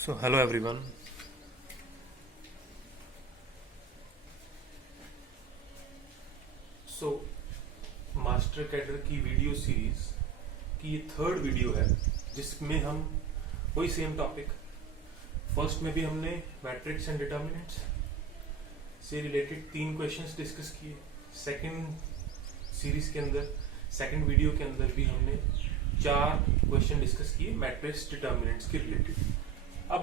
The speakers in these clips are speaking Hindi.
So hello everyone. So master cadre की वीडियो सीरीज की ये थर्ड वीडियो है जिसमें हम वही सेम टॉपिक फर्स्ट में भी हमने मैट्रिक्स एंड डिटर्मिनेंट्स से रिलेटेड 3 क्वेश्चंस डिस्कस किए। सेकंड सीरीज के अंदर सेकंड वीडियो के अंदर भी हमने 4 क्वेश्चन डिस्कस किए मैट्रिक्स डिटर्मिनेंट्स के रिलेटेड। अब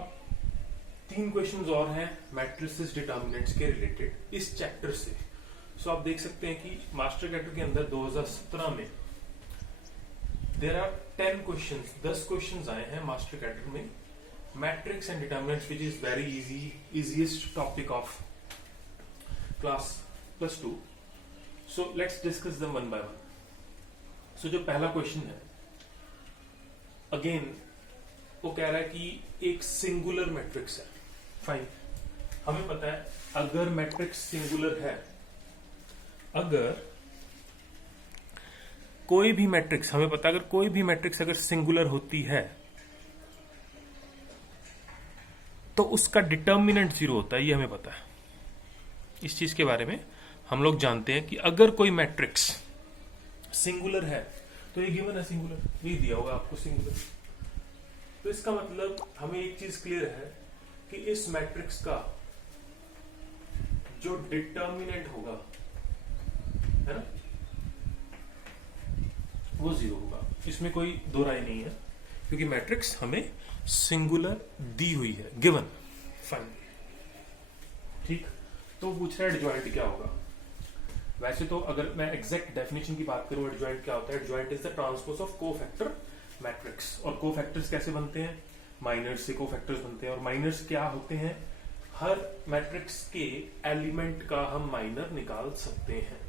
3 क्वेश्चंस और हैं मैट्रिसेस डिटर्मिनेंट्स के रिलेटेड इस चैप्टर से। सो आप देख सकते हैं कि मास्टर कैडर के अंदर 2017 में देयर आर 10 क्वेश्चंस 10 क्वेश्चंस आए हैं मास्टर कैडर में matrix and determinants which is very easiest topic of class +2। So let's discuss them one by one. So जो पहला क्वेश्चन है अगेन वो कह रहा है कि एक सिंगुलर मैट्रिक्स है। फाइन, हमें पता है अगर मैट्रिक्स सिंगुलर है, अगर कोई भी मैट्रिक्स हमें पता है अगर कोई भी मैट्रिक्स अगर सिंगुलर होती है तो उसका डिटर्मिनेंट 0 होता है। ये हमें पता है। इस चीज के बारे में हम लोग जानते हैं कि अगर कोई मैट्रिक्स सिंगुलर है तो ये गिवन है सिंगुलर, ये दिया होगा आपको सिंगुलर। तो इसका मतलब हमें एक चीज क्लियर है कि इस मैट्रिक्स का जो डिटर्मिनेंट होगा है ना वो 0 होगा। इसमें कोई दो राय नहीं है क्योंकि मैट्रिक्स हमें सिंगुलर दी हुई है, गिवन। फाइन, ठीक। तो पूछ रहा है एडजॉइंट क्या होगा। वैसे तो अगर मैं एग्जैक्ट डेफिनेशन की बात करूं एडजॉइंट क्या होता है, adjoint is the transpose of cofactor matrix. और कोफैक्टर्स कैसे बनते हैं, माइनर्स से कोफैक्टर्स बनते हैं। और माइनर्स क्या होते हैं, हर मैट्रिक्स के एलिमेंट का हम माइनर निकाल सकते हैं।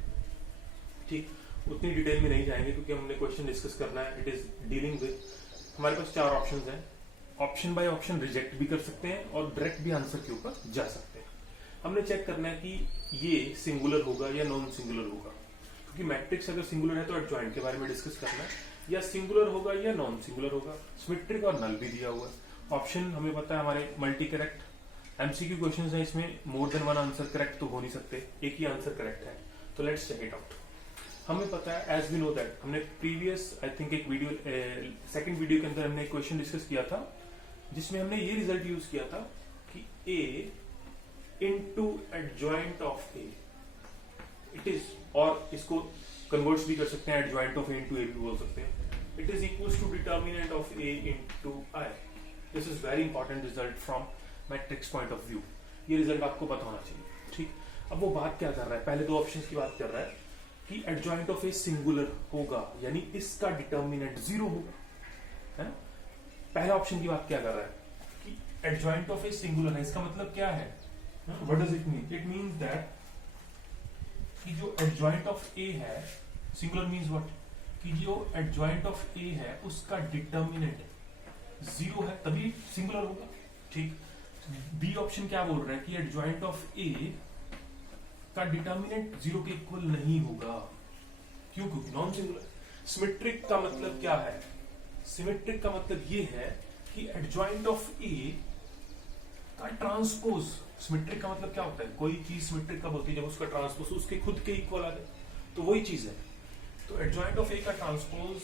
ठीक, उतनी डिटेल में नहीं जाएंगे क्योंकि हमने क्वेश्चन डिस्कस करना है। इट इज डीलिंग विद, हमारे पास 4 ऑप्शंस हैं। ऑप्शन बाय ऑप्शन रिजेक्ट भी कर सकते हैं और डायरेक्ट भी आंसर के ऊपर जा सकते हैं। हमने चेक करना है कि ये सिंगुलर होगा या नॉन सिंगुलर होगा, क्योंकि मैट्रिक्स अगर सिंगुलर है तो एडजॉइंट के बारे में डिस्कस करना है, या सिंगुलर होगा या नॉन सिंगुलर होगा। सिमेट्रिक और नल भी दिया हुआ है। ऑप्शन हमें पता है हमारे मल्टी करेक्ट एमसीक्यू क्वेश्चंस हैं, इसमें मोर देन 1 आंसर करेक्ट तो हो नहीं सकते, एक ही आंसर करेक्ट है। तो लेट्स चेक इट आउट। हमें पता है एज वी नो दैट, हमने प्रीवियस आई थिंक एक वीडियो सेकंड वीडियो के अंदर हमने एक क्वेश्चन डिस्कस किया था जिसमें हमने ये रिजल्ट यूज किया था कि a into adjoint of a it is, और इसको कन्वर्ट्स भी कर सकते हैं, adjoint of a into a भी बोल सकते हैं। It is equals to determinant of a into i। This is very important result from matrix point of view. ये रिजल्ट आपको पता होना चाहिए। ठीक, अब वो बात क्या कर रहा है, पहले 2 ऑप्शंस की बात कर रहा है कि एडजॉइंट ऑफ ए सिंगुलर होगा, यानी इसका डिटर्मिनेंट 0 होगा, है ना। पहला ऑप्शन की बात क्या कर रहा है कि एडजॉइंट ऑफ ए सिंगुलर है। इसका मतलब क्या है, what does it mean? It means that कि जो एडजॉइंट ऑफ ए है, सिंगुलर मींस व्हाट, कि जो एडजॉइंट ऑफ ए है उसका डिटर्मिनेंट 0 है तभी सिंगुलर होगा। ठीक, बी ऑप्शन क्या बोल रहा है कि एडजॉइंट ऑफ ए का डिटर्मिनेंट 0 के इक्वल नहीं होगा। क्यों? क्योंकि नॉन सिंगुलर। सिमेट्रिक का मतलब क्या है, सिमेट्रिक का मतलब ये है कि एडजॉइंट ऑफ ए का ट्रांसपोज। सिमेट्रिक का मतलब क्या होता है, कोई चीज सिमेट्रिक कब होती है, जब उसका ट्रांसपोज उसके खुद के इक्वल आ जाए, तो वही चीज है। तो एडजॉइंट ऑफ ए का ट्रांसपोज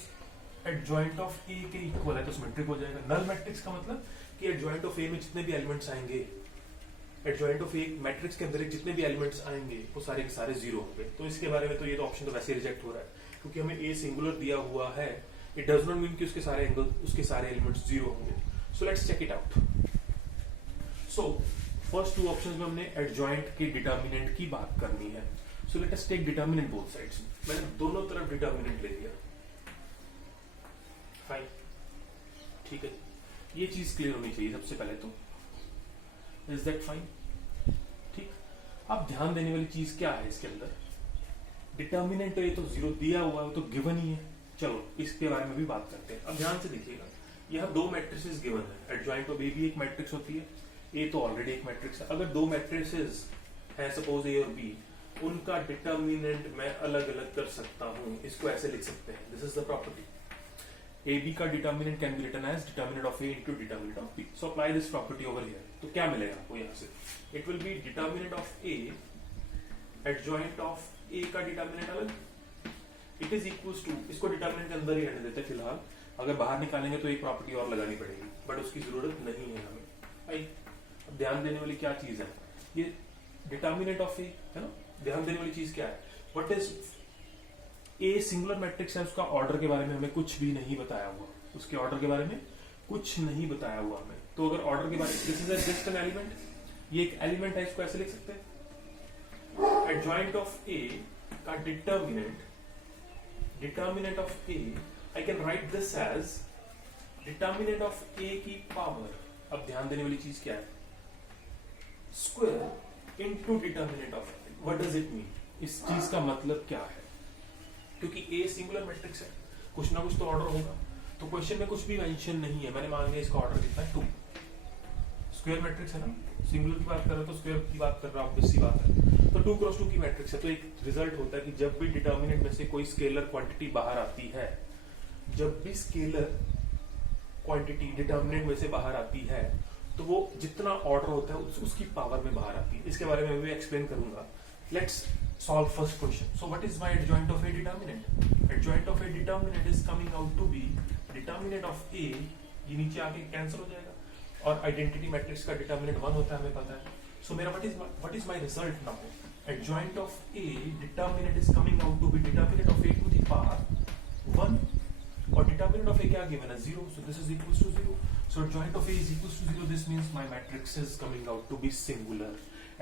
एडजॉइंट ऑफ ए के इक्वल है तो सिमेट्रिक हो जाएगा। नल मैट्रिक्स का मतलब कि एडजॉइंट ऑफ ए में जितने भी एलिमेंट्स आएंगे, एडजॉइंट ऑफ एक मैट्रिक्स के अंदर जितने भी एलिमेंट्स आएंगे वो सारे के सारे 0 होंगे। तो इसके बारे में तो ये तो ऑप्शन तो वैसे रिजेक्ट हो रहा है क्योंकि हमें ए सिंगुलर दिया हुआ है। इट डज नॉट मीन कि उसके सारे एंगल उसके सारे एलिमेंट्स 0 होंगे। So let's check it out. So first 2 options में हमने एडजॉइंट के डिटर्मिनेंट की बात करनी है। So let us take determinant both sides. मैंने दोनों तरफ डिटर्मिनेंट ले लिया। फाइन, ठीक है, ये चीज क्लियर होनी चाहिए सबसे पहले तो। Is that fine? ठीक, अब ध्यान देने वाली चीज क्या है इसके अंदर, डिटर्मिनेंट तो ये तो 0 दिया हुआ है, वो तो गिवन ही है। चलो इसके बारे में भी बात करते हैं। अब ध्यान से देखिएगा, यह 2 मैट्रिसेस गिवन है। एडजॉइंट ऑफ ए भी एक मैट्रिक्स होती है, ए तो ऑलरेडी एक मैट्रिक्स है। अगर 2 मैट्रिसेस है सपोज ए और बी, उनका डिटर्मिनेंट मैं अलग अलग कर सकता हूं। इसको ऐसे लिख सकते हैं, this is the property. AB का determinant can be written as determinant of A into determinant of B. So apply this property over here. तो क्या मिलेगा आपको यहाँ से? It will be determinant of A adjoint of A का डिटर्मिनेंट अलग, इट इज इक्वल्स टू, इसको डिटर्मिनेंट के अंदर ही रहने देते फिलहाल, अगर बाहर निकालेंगे तो एक प्रॉपर्टी और लगानी पड़ेगी, बट उसकी जरूरत नहीं है हमें. भाई अब ध्यान देने वाली क्या चीज है, ये डिटर्मिनेंट ऑफ ए है ना. ध्यान देने वाली चीज क्या है, what is a singular matrix है, उसका ऑर्डर के बारे में हमें कुछ भी नहीं बताया हुआ, उसके ऑर्डर के बारे में कुछ नहीं बताया हुआ हमें. तो अगर ऑर्डर के बारे में, this is just an element, ये एक एलिमेंट है, इसको ऐसे लिख सकते हैं. एडजॉइंट ऑफ ए का determinant of A, I can write this as determinant of A की पावर. अब ध्यान देने वाली चीज क्या है, square into determinant of A. What does it mean, इस चीज का मतलब क्या है? क्योंकि ए सिंगुलर मैट्रिक्स है, कुछ ना कुछ तो ऑर्डर होगा. तो क्वेश्चन में कुछ भी मेंशन नहीं है, मैंने मान लिया इसका ऑर्डर कितना है 2. स्क्वायर मैट्रिक्स है ना, सिंगुलर की बात कर रहा है तो स्क्वायर की बात कर रहा हूं, ऑब्वियस सी बात है. तो 2 क्रॉस 2 की मैट्रिक्स है, तो एक रिजल्ट होता है कि जब भी डिटर्मिनेंट में से कोई स्केलर क्वांटिटी बाहर आती है, जब भी स्केलर क्वांटिटी डिटर्मिनेंट में से बाहर आती है, तो वो जितना ऑर्डर होता है उसकी पावर में बाहर आती है. इसके बारे में भी एक्सप्लेन करूंगा. Let's solve first question. So what is my adjoint of a determinant? Adjoint of a determinant is coming out to be determinant of A. ये नीचे आके कैंसिल हो जाएगा, और आइडेंटिटी मैट्रिक्स का डिटर्मिनेंट 1 होता है, हमें पता है. So मेरा what is my result now? Adjoint of A determinant is coming out to be determinant of A to the power 1, और determinant of A क्या given है 0. So this is equals to 0. So adjoint of A is equals to 0. This means my matrix is coming out to be singular.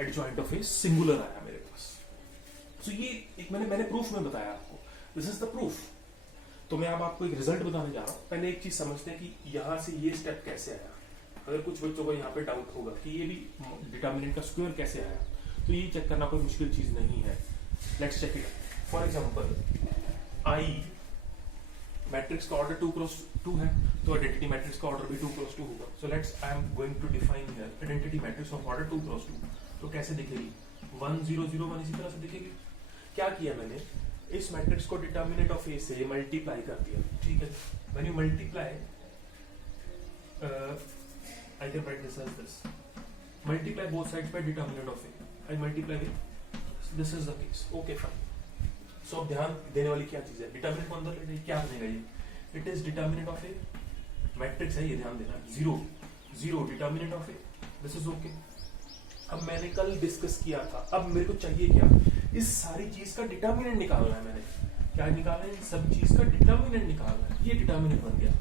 Adjoint of A singular आया मेरे पास. तो ये एक मैंने प्रूफ में बताया आपको, दिस इज द प्रूफ. तो मैं अब आपको एक रिजल्ट बताने जा रहा हूं. पहले एक चीज समझते हैं कि यहां से ये स्टेप कैसे आया. अगर कुछ बच्चों को यहाँ पे डाउट होगा कि ये भी डिटर्मिनेंट का स्क्वायर कैसे आया, तो ये चेक करना कोई मुश्किल चीज नहीं है. Let's check it. For example I matrix का ऑर्डर 2 क्रॉस 2 है, तो आइडेंटिटी मैट्रिक्स का ऑर्डर भी 2 क्रॉस 2 होगा. So let's I am going to define here identity matrix of order 2 cross 2. तो कैसे दिखेगी, 1 0 0 1 इसी तरह से दिखेगी. क्या किया मैंने, इस मैट्रिक्स को डिटर्मिनेंट ऑफ ए से मल्टीप्लाई कर दिया. ठीक है, when you multiply, I can write this as this, multiply both sides by determinant of A. I multiply with, this is the case. Okay fine. So अब ध्यान देने वाली क्या चीज है, डिटर्मिनेंट को अंदर ले, क्या बनेगा ये, it is determinant of A. Matrix है ये, ध्यान देना, 0 0 determinant of A. This is okay. अब मैंने कल डिस्कस किया था, अब मेरे को चाहिए क्या, इस सारी चीज का डिटर्मिनेंट निकालना है. मैंने क्या निकालना है, सब चीज का डिटर्मिनेंट निकालना है. ये डिटर्मिनेंट बन गया.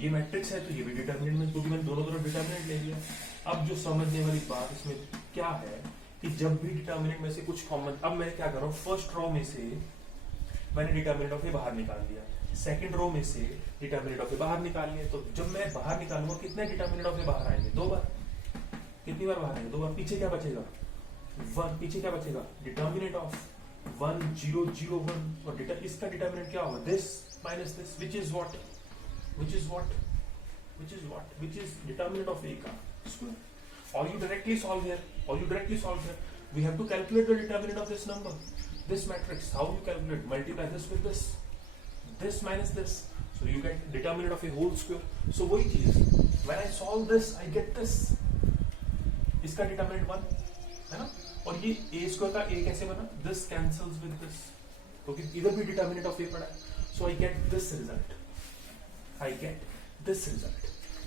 ये मैट्रिक्स है तो ये भी डिटर्मिनेंट में, क्योंकि मैंने दोनों तरफ डिटर्मिनेंट ले लिया. अब जो समझने वाली बात इसमें क्या है कि जब भी डिटर्मिनेंट में से कुछ कॉमन, अब मैं क्या कर रहा हूँ, फर्स्ट रो में से मैंने डिटर्मिनेंट ऑफ ए बाहर निकाल लिया, सेकंड रो में से डिटर्मिनेंट ऑफ ए बाहर निकाल लिया. तो जब मैं बाहर निकालूंगा कितने डिटर्मिनेंट ऑफ ए बाहर आएंगे, 2 बार. कितनी बार बाहर आएंगे, 2 बार. पीछे क्या बचेगा, 1. पीछे क्या बचेगा, डिटर्मिनेंट ऑफ 1 0 0 1, और इसका डिटर्मिनेंट क्या होगा, this minus this, which is determinant of A का square. Or you directly solve here. We have to calculate the determinant of this number, this matrix. How you calculate, multiply this with this minus this, so you get determinant of a whole square. So वही चीज, when I solve this I get this. इसका डिटर्मिनेंट 1 है ना, और ये a स्क्वायर का a कैसे बना, this cancels with this, क्योंकि इधर भी डिटर्मिनेंट ऑफ a पड़ा है. So I get this result.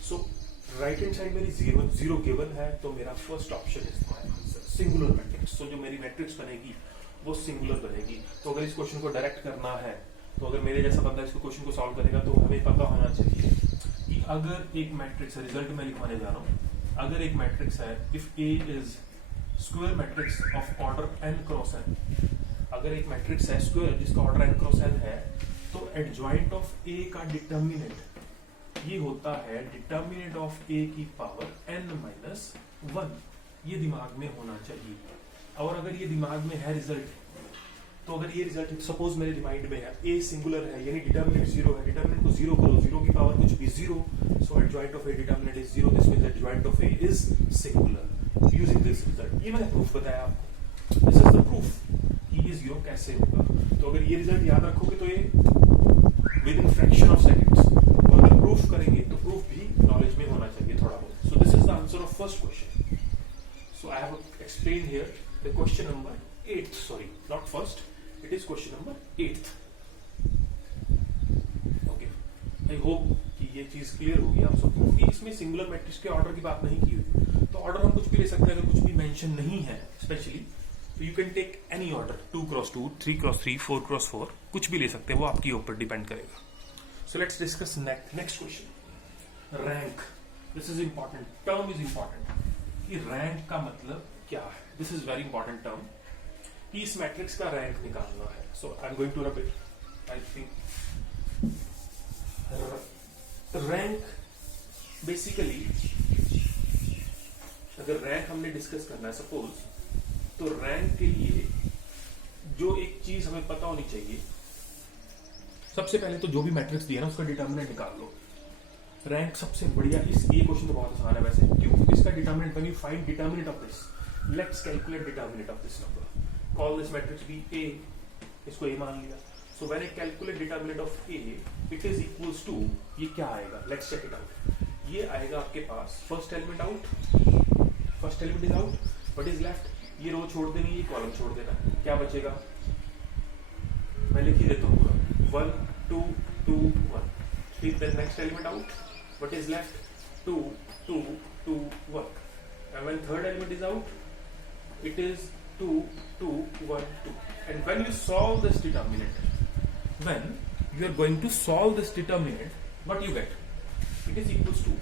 So right hand side मेरी 0 गिवन है, तो मेरा first option is my answer, singular matrix. तो जो मेरी मैट्रिक्स बनेगी वो सिंगुलर बनेगी. तो अगर इस क्वेश्चन को डायरेक्ट करना है, तो अगर मेरे जैसा बंदा इस क्वेश्चन को सॉल्व करेगा, तो हमें पता होना चाहिए कि अगर एक मैट्रिक्स है, रिजल्ट में लिखवाने जा रहा हूँ, अगर एक मैट्रिक्स है, if A is square matrix of order n cross n, अगर एक मैट्रिक्स है स्क्वायर जिसका ऑर्डर n क्रॉस n है, तो एडजॉइंट ऑफ ए का डिटर्मिनेंट ये होता है डिटर्मिनेंट ऑफ ए की पावर n-1. ये दिमाग में होना चाहिए. और अगर ये दिमाग में है रिजल्ट, तो अगर ये रिजल्ट सपोज मेरे माइंड में है, ए सिंगुलर है यानी डिटर्मिनेंट 0 है, डिटर्मिनेंट को 0 करो, 0 की पावर कुछ भी 0, so adjoint of A determinant is 0. This means adjoint of A is singular using this result. ये मैंने प्रूफ बताया आपको. दिस इज द प्रूफ कि ये 0 कैसे होगा. तो अगर ये रिजल्ट याद रखोगे तो ये with in fraction of seconds proof करेंगे तो प्रूफ भी नॉलेज में होना चाहिए थोड़ा बहुत. So this is the answer of first question. So I have explain here the question number 8. Sorry, not first, it is question number 8. Okay, I hope कि ये चीज क्लियर होगी आप सबको कि इसमें सिंगुलर मैट्रिक्स के ऑर्डर की बात नहीं की हुई. तो ऑर्डर हम कुछ भी ले सकते हैं. अगर कुछ भी मेंशन नहीं है स्पेशली, तो you can take any order, 2x2, 3x3, 4x4, कुछ भी ले सकते हैं, वो आपके ऊपर डिपेंड करेगा. So let's discuss next question. Rank, this is important, term is important कि रैंक का मतलब क्या है. This is very important term कि इस मैट्रिक्स का रैंक निकालना है. So I am going to repeat. I think rank basically, अगर रैंक हमने डिस्कस करना है सपोज, तो रैंक के लिए जो एक चीज हमें पता होनी चाहिए, सबसे पहले तो जो भी मैट्रिक्स दिया ना उसका डिटर्मिनेंट निकाल लो. रैंक सबसे बढ़िया. ये क्वेश्चन तो बहुत आसान है वैसे. क्यों? इसका determinant, when you find determinant of this, let's calculate determinant of this number. Call this matrix be A, इसको ए मान लिया. So when I calculate determinant of A, it is equals to, ये क्या आएगा, लेट्स चेक इट आउट. ये आएगा आपके पास first element out, first element is out, what is left, ये रो छोड़ देनी, ये कॉलम छोड़ देना. क्या बचेगा, मैं लिख ही देता हूँ पूरा. 1 2 2 1. फिर the next element out, what is left, 2 2 2 1. And when third element is out, it is 2 2 1 2. And when you solve this determinant, when you are going to solve this determinant, what you get, it is equals to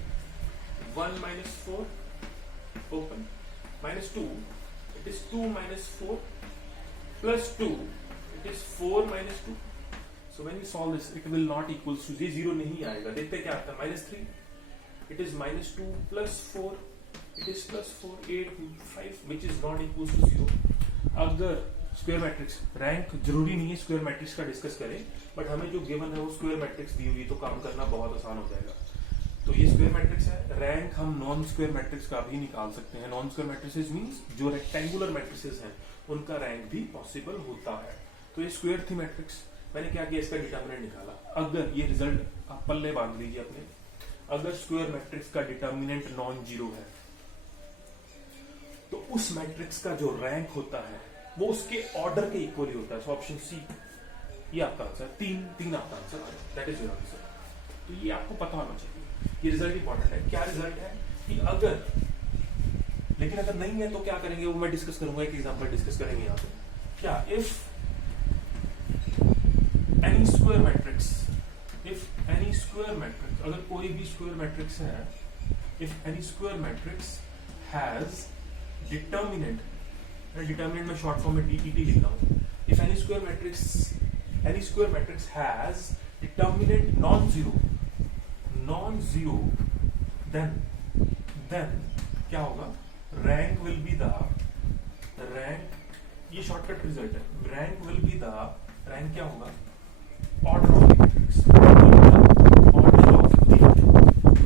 1 minus 4 open minus 2, it is 2 minus 4 plus 2, it is 4 minus 2. So when you solve this, it will not equals to, ये 0 नहीं आएगा. देखते क्या आता है, -3, it is -2 plus 4, it is plus 4, 8 5, which is not equals to 0. अगर स्क्वायर मैट्रिक्स, रैंक जरूरी नहीं है स्क्वायर मैट्रिक्स का डिस्कस करें, बट हमें जो गिवन है वो स्क्वायर मैट्रिक्स दी हुई, तो काम करना बहुत आसान हो जाएगा. तो ये स्क्वायर मैट्रिक्स है. रैंक हम नॉन स्क्वायर मैट्रिक्स का भी निकाल सकते हैं. नॉन स्क्वायर मैट्रिसेस मींस जो रेक्टेंगुलर मैट्रिसेस हैं उनका रैंक भी पॉसिबल होता है. तो ये स्क्वायर थी मैट्रिक्स. मैंने क्या किया, इसका डिटर्मिनेंट निकाला. अगर ये रिजल्ट आप पल्ले बांध लीजिए अपने, अगर स्क्वायर मैट्रिक्स का डिटर्मिनेंट नॉन जीरो है, तो उस मैट्रिक्स का जो रैंक होता है वो उसके ऑर्डर के इक्वली होता है. सो ऑप्शन सी, ये आपका आंसर, तीन आपका answer, that is your answer. तो ये आपको पता होना चाहिए. ये रिजल्ट इंपॉर्टेंट है. क्या रिजल्ट है कि अगर, लेकिन अगर नहीं है तो क्या करेंगे वो मैं डिस्कस करूंगा. एक एग्जांपल डिस्कस करेंगे यहाँ पे. क्या, if any square matrix, if any square matrix, अगर कोई भी स्क्वायर मैट्रिक्स है, if any square matrix has determinant, determinant में शॉर्ट फॉर्म में DET लिखता हूं. If any square matrix has determinant non zero, then क्या होगा, rank will be the rank, ये शॉर्टकट रिजल्ट है. Rank will be the rank क्या होगा, order of the matrix, order of the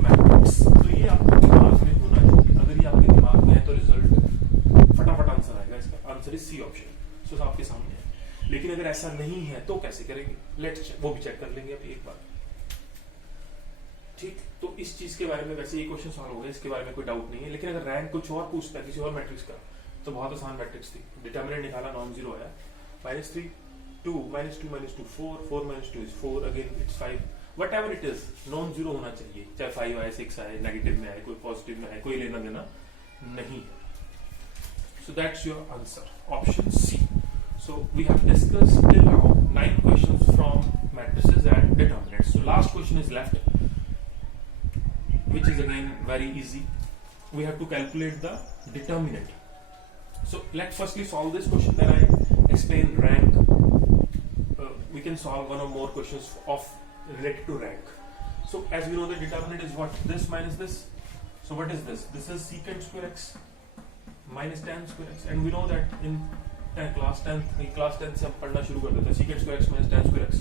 matrix. तो ये आपके दिमाग में होना चाहिए. अगर ये आपके दिमाग में है तो रिजल्ट फटाफट आंसर आएगा. इसका आंसर इज सी ऑप्शन. सो आपके सामने है. लेकिन अगर ऐसा नहीं है तो कैसे करेंगे, लेट्स चेक, वो भी चेक कर लेंगे अभी एक बार. ठीक, तो इस चीज के बारे में वैसे ये क्वेश्चन सॉल्व हो गया, इसके बारे में कोई डाउट नहीं है. लेकिन अगर रैंक कुछ और पूछता है किसी और मैट्रिक्स का, तो बहुत आसान मैट्रिक्स थी. डिटर्मिनेंट निकाला, नॉन जीरो आया, -3 2 -2 -2 4 4 -2 is 4, again it's 5, what ever it is, non zero होना चाहिए. चाहे 5 आए, 6 आए, नेगेटिव में आए, कोई पॉजिटिव में आए, कोई लेना देना नहीं. So that's your answer, option C. So we have discussed till now 9 questions from matrices and determinants. So last question is left, which is again very easy. We have to calculate the determinant. So let's firstly solve this question, then I explain rank. We can solve one or more questions of related to rank. So as we know, the determinant is what, this minus this. So what is this? This is secant square x minus tan square x, and we know that in class 10 से हम पढ़ना शुरू कर देते हैं. secant square x minus tan square x,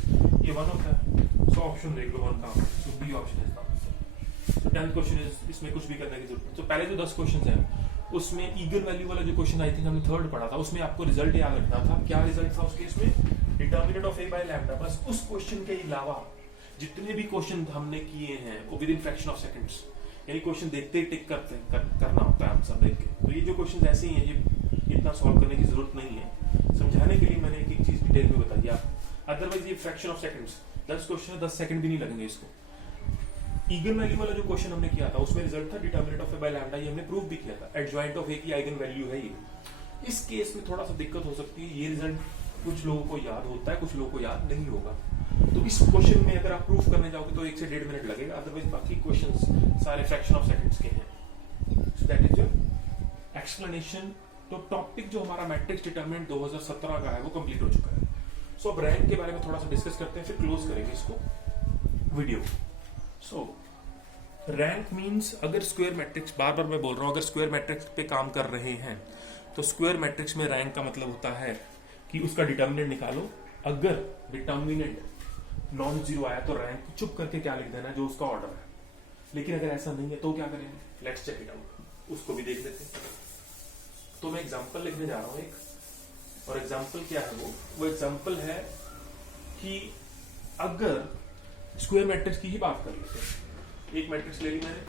ये 1 होता है. So ऑप्शन देख लो 1 का. So B option is the answer. So 10th question is, इसमें कुछ भी करने की जरूरत नहीं. तो पहले जो 10 क्वेश्चन हैं उसमें ईगन वैल्यू वाला जो क्वेश्चन आई थिंक हमने थर्ड पढ़ा था, उसमें आपको रिजल्ट याद रखना था. क्या रिजल्ट था उस केस में, determinant of a by lambda. बस उस क्वेश्चन के अलावा जितने भी क्वेश्चन हमने किए हैं वो with in fraction of seconds, यानी क्वेश्चन देखते ही टिक करना होता है आंसर देख के। तो ये जो क्वेश्चन ऐसे ही हैं, ये इतना सॉल्व करने की जरूरत नहीं है। समझाने के लिए मैंने एक एक चीज डिटेल में बताई आपको। अदरवाइज ये फ्रैक्शन ऑफ सेकंड्स 10 क्वेश्चन है, 10 सेकंड भी नहीं लगेंगे इसको। इगन वैल्यू वाला जो क्वेश्चन हमने किया था उसमें रिजल्ट था determinant of A by lambda, ये हमने प्रूव भी किया था। एडजॉइंट ऑफ ए की आइगन वैल्यू है ये। इस केस में थोड़ा सा दिक्कत हो सकती है, ये रिजल्ट कुछ लोगों को याद होता है, कुछ लोगों को याद नहीं होगा। तो इस क्वेश्चन में अगर आप प्रूफ करने जाओगे तो 1 से 1.5 मिनट लगेगा, अदरवाइज बाकी क्वेश्चंस सारे फ्रैक्शन ऑफ सेकंड्स के हैं। So that is your explanation. तो टॉपिक जो हमारा मैट्रिक्स डिटरमिनेंट 2017 का है वो कंप्लीट हो चुका है। सो अब रैंक के बारे में थोड़ा सा डिस्कस करते हैं, फिर क्लोज करेंगे इसको वीडियो। सो रैंक मींस, अगर स्क्वायर मैट्रिक्स, बार बार मैं बोल रहा हूं, अगर स्क्वायर मैट्रिक्स पे काम कर रहे हैं तो स्क्वायर मैट्रिक्स में रैंक का मतलब होता है कि उसका डिटर्मिनेंट निकालो। अगर डिटर्मिनेंट नॉन जीरो आया तो रैंक चुप करके क्या लिख देना जो उसका ऑर्डर है। लेकिन अगर ऐसा नहीं है तो क्या करेंगे, लेट्स चेक इट आउट, उसको भी देख लेते हैं। तो मैं एग्जांपल लिखने जा रहा हूं एक, और एग्जांपल क्या है वो एग्जांपल है कि अगर स्क्वायर मैट्रिक्स की ही बात कर लेते हैं। एक मैट्रिक्स ले ली मैंने,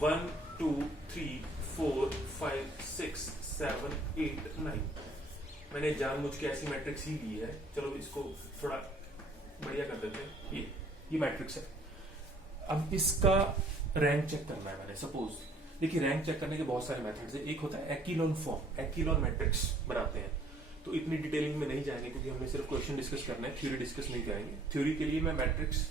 1 2 3 4 5 6 7 8 9। मैंने जानबूझ के ऐसी मैट्रिक्स ही ली है। चलो इसको थोड़ा बढ़िया कर देते हैं। ये मैट्रिक्स है। अब इसका रैंक चेक करना है मैंने। सपोज देखिए, रैंक चेक करने के बहुत सारे मेथड्स है। एक होता है एक्लोन फॉर्म, एक्लोन मैट्रिक्स बनाते हैं। तो इतनी डिटेलिंग में नहीं जाएंगे क्योंकि हमने सिर्फ क्वेश्चन डिस्कस करना है, थ्योरी डिस्कस नहीं करेंगे। थ्योरी के लिए मैं मैट्रिक्स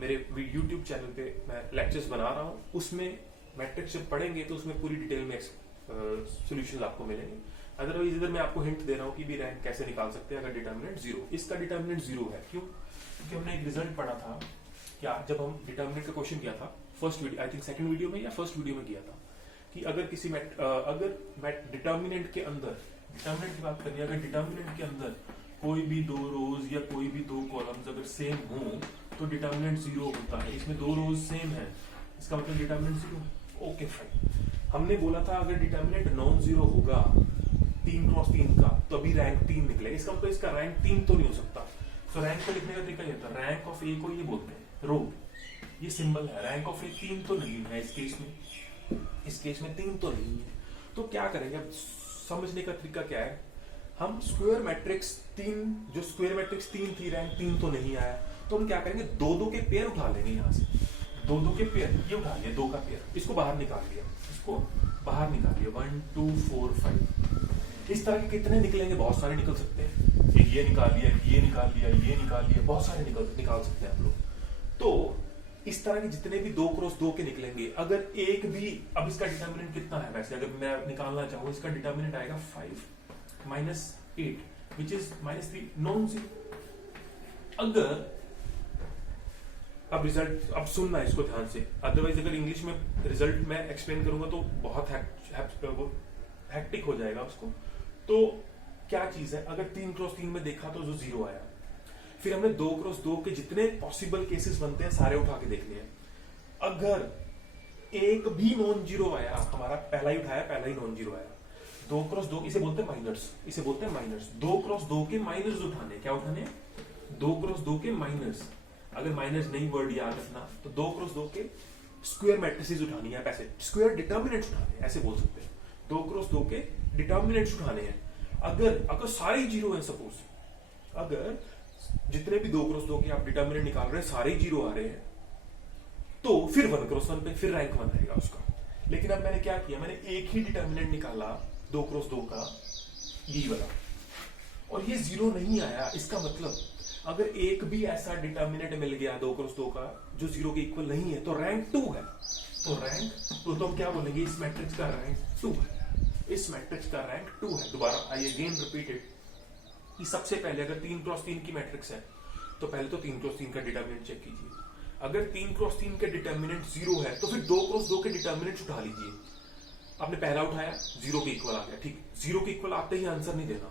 मेरे यूट्यूब चैनल पे मैं लेक्चर्स बना रहा हूँ, उसमें मैट्रिक्स जब पढ़ेंगे तो उसमें पूरी डिटेल में सॉल्यूशंस आपको मिलेंगे। अदरवाइज इधर मैं आपको हिंट दे रहा हूँ कि भी रैंक कैसे निकाल सकते हैं अगर डिटर्मिनेंट जीरो। इसका डिटर्मिनेंट जीरो है, क्यों? क्योंकि हमने एक रिजल्ट पढ़ा था क्या, जब हम डिटर्मिनेंट का क्वेश्चन किया था first video, I think second video में या फर्स्ट वीडियो में किया था, कि अगर किसी डिटर्मिनेंट के अंदर, डिटर्मिनेंट की बात करनी है, अगर डिटर्मिनेंट के अंदर कोई भी दो रोज या कोई भी दो कॉलम्स अगर सेम हो तो डिटर्मिनेंट जीरो होता है। इसमें दो रोज सेम है, इसका मतलब डिटर्मिनेंट जीरो है। Okay fine. हमने बोला था अगर डिटर्मिनेंट नॉन जीरो होगा 3 क्रॉस 3 का तो अभी रैंक 3 निकलेगा। इसका मतलब इसका रैंक 3 तो नहीं हो सकता। तो रैंक को लिखने का तरीका ये होता है, रैंक ऑफ ए को ये बोलते हैं रो, ये सिंबल है। रैंक ऑफ ए 3 तो नहीं है इस केस में 3 तो नहीं है। तो क्या करेंगे, अब समझने का तरीका क्या है, हम स्क्वायर मैट्रिक्स 3, जो स्क्वायर मैट्रिक्स 3 थी, रैंक 3 तो नहीं आया, तो हम क्या करेंगे, 2 के पेयर उठा लेंगे। यहाँ से 2 के पेयर, ये उठा लिया 2 का पेयर, इसको बाहर निकाल लिया, इसको बाहर निकाल लिया, 1 2 4 5। इस तरह के कितने निकलेंगे, बहुत सारे निकल सकते हैं। ये निकाल लिया, ये निकाल लिया, ये निकाल लिया, बहुत सारे निकाल सकते हैं आप लोग। तो इस तरह के जितने भी 2 क्रॉस 2 के निकलेंगे, अगर एक भी, अब इसका डिटर्मिनेंट कितना है वैसे, अगर मैं निकालना चाहूँ, इसका डिटर्मिनेंट आएगा 5 -8 विच इज -3 नॉन जीरो। अगर अब रिजल्ट, अब सुनना इसको ध्यान से, अदरवाइज अगर इंग्लिश में रिजल्ट मैं एक्सप्लेन करूंगा तो बहुत हैक्टिक हो जाएगा उसको। तो क्या चीज है, अगर 3 क्रॉस 3 में देखा तो जो जीरो आया, फिर हमने 2 क्रॉस 2 के जितने पॉसिबल केसेस बनते हैं सारे उठा के देख लिए। अगर एक भी नॉन जीरो आया, हमारा पहला ही उठाया, पहला ही नॉन जीरो आया, 2 क्रॉस 2, इसे बोलते हैं माइनस, इसे बोलते हैं माइनस। 2 क्रॉस 2 के माइनस उठाने, क्या उठाने, 2 क्रॉस 2 के माइनस। अगर माइनस नहीं वर्ड याद रखना तो 2 क्रॉस 2 के स्क्वायर मैट्रिसेस उठानी है, ऐसे स्क्वायर डिटर्मिनेंट्स उठाने हैं, ऐसे बोल सकते हैं। 2 क्रॉस 2 के डिटर्मिनेंट्स उठाने हैं। अगर सारे जीरो है, सपोज अगर जितने भी 2 क्रॉस 2 के आप डिटर्मिनेंट निकाल रहे हैं सारे जीरो आ रहे हैं, तो फिर 1 क्रॉस 1 पे फिर रैंक 1 रहेगा उसका। लेकिन अब मैंने क्या किया, मैंने एक ही डिटर्मिनेंट निकाला 2 क्रॉस 2 का, ये वाला, और ये जीरो नहीं आया। इसका मतलब अगर एक भी ऐसा डिटर्मिनेंट मिल गया 2 क्रॉस 2 का जो जीरो के इक्वल नहीं है तो रैंक 2 है। तो रैंक 2, तो हम क्या बोलेंगे, इस मैट्रिक्स का रैंक 2 है, इस मैट्रिक्स का रैंक 2 है। दोबारा आई अगेन रिपीटेड कि सबसे पहले अगर 3 क्रॉस 3 की मैट्रिक्स है तो पहले तो 3 क्रॉस 3 का डिटर्मिनेंट चेक कीजिए। अगर 3 क्रॉस 3 के डिटर्मिनेंट जीरो है तो फिर 2 क्रॉस 2 के डिटर्मिनेंट उठा लीजिए। आपने पहला उठाया, जीरो के इक्वल आ गया, ठीक, जीरो के इक्वल आते ही आंसर नहीं देना।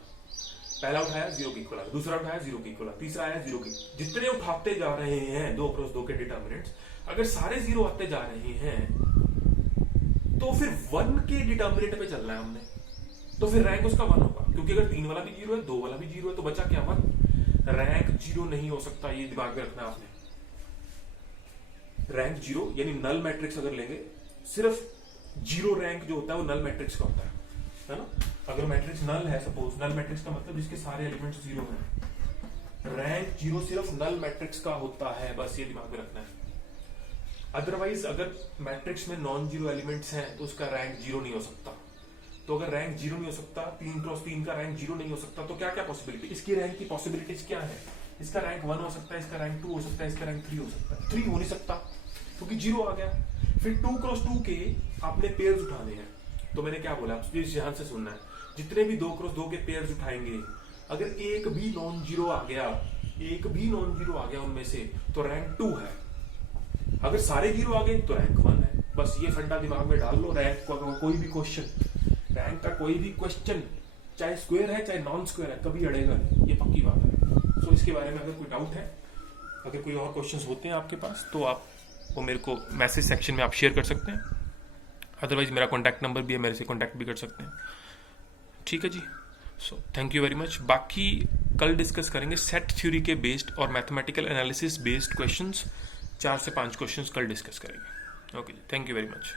पहला उठाया, जीरो के इक्वल आ गया, दूसरा उठाया, जीरो के इक्वल आ, तीसरा आया, जीरो के। जितने उठाते जा रहे हैं 2 क्रॉस 2 के डिटर्मिनेंट्स, अगर सारे जीरो आते जा रहे हैं तो फिर 1 के डिटर्मिनेंट पे चलना है हमने, तो फिर रैंक उसका 1 होगा। क्योंकि अगर 3 वाला भी जीरो है, 2 वाला भी जीरो है, तो बचा क्या, 1। रैंक जीरो नहीं हो सकता, ये दिमाग में रखना आपने। रैंक जीरो यानी नल मैट्रिक्स अगर लेंगे, सिर्फ जीरो रैंक जो होता है वो नल मैट्रिक्स का होता है ना। अगर मैट्रिक्स नल है, सपोज नल मैट्रिक्स का मतलब जिसके सारे एलिमेंट्स जीरो हैं, रैंक जीरो सिर्फ नल मैट्रिक्स का होता है, बस ये दिमाग में रखना है। अदरवाइज अगर मैट्रिक्स में नॉन जीरो एलिमेंट्स हैं तो उसका रैंक जीरो नहीं हो सकता। तो अगर रैंक जीरो नहीं हो सकता, 3x3 का रैंक जीरो नहीं हो सकता, तो क्या क्या पॉसिबिलिटी, इसकी रैंक की पॉसिबिलिटीज क्या है? इसका रैंक 1 हो सकता है, इसका रैंक 2 हो सकता है, इसका रैंक 3 हो सकता है। 3 हो नहीं सकता क्योंकि जीरो आ गया। फिर 2x2 के आपने पेयर्स उठाने हैं, तो मैंने क्या बोला, प्लीज ध्यान से सुनना है। जितने भी 2x2 के पेयर्स उठाएंगे, अगर एक भी नॉन जीरो आ गया, एक भी नॉन जीरो आ गया उनमें से, तो रैंक 2 है। अगर सारे जीरो आ गए तो रैंक 1 है। बस ये फंडा दिमाग में डाल लो। रैंक का कोई भी क्वेश्चन, रैंक का कोई भी क्वेश्चन, चाहे स्क्वायर है चाहे नॉन स्क्वायर है, कभी अड़ेगा नहीं, ये पक्की बात है। सो इसके बारे में अगर कोई डाउट है, अगर कोई और क्वेश्चंस होते हैं आपके पास, तो आप वो मेरे को मैसेज सेक्शन में आप शेयर कर सकते हैं। अदरवाइज मेरा कॉन्टैक्ट नंबर भी है, मेरे से कॉन्टैक्ट भी कर सकते हैं। ठीक है जी। So thank you very much. बाकी कल डिस्कस करेंगे सेट थ्योरी के बेस्ड और मैथमेटिकल एनालिसिस बेस्ड क्वेश्चंस, 4 से 5 क्वेश्चंस कल डिस्कस करेंगे। ओके जी, थैंक यू वेरी मच।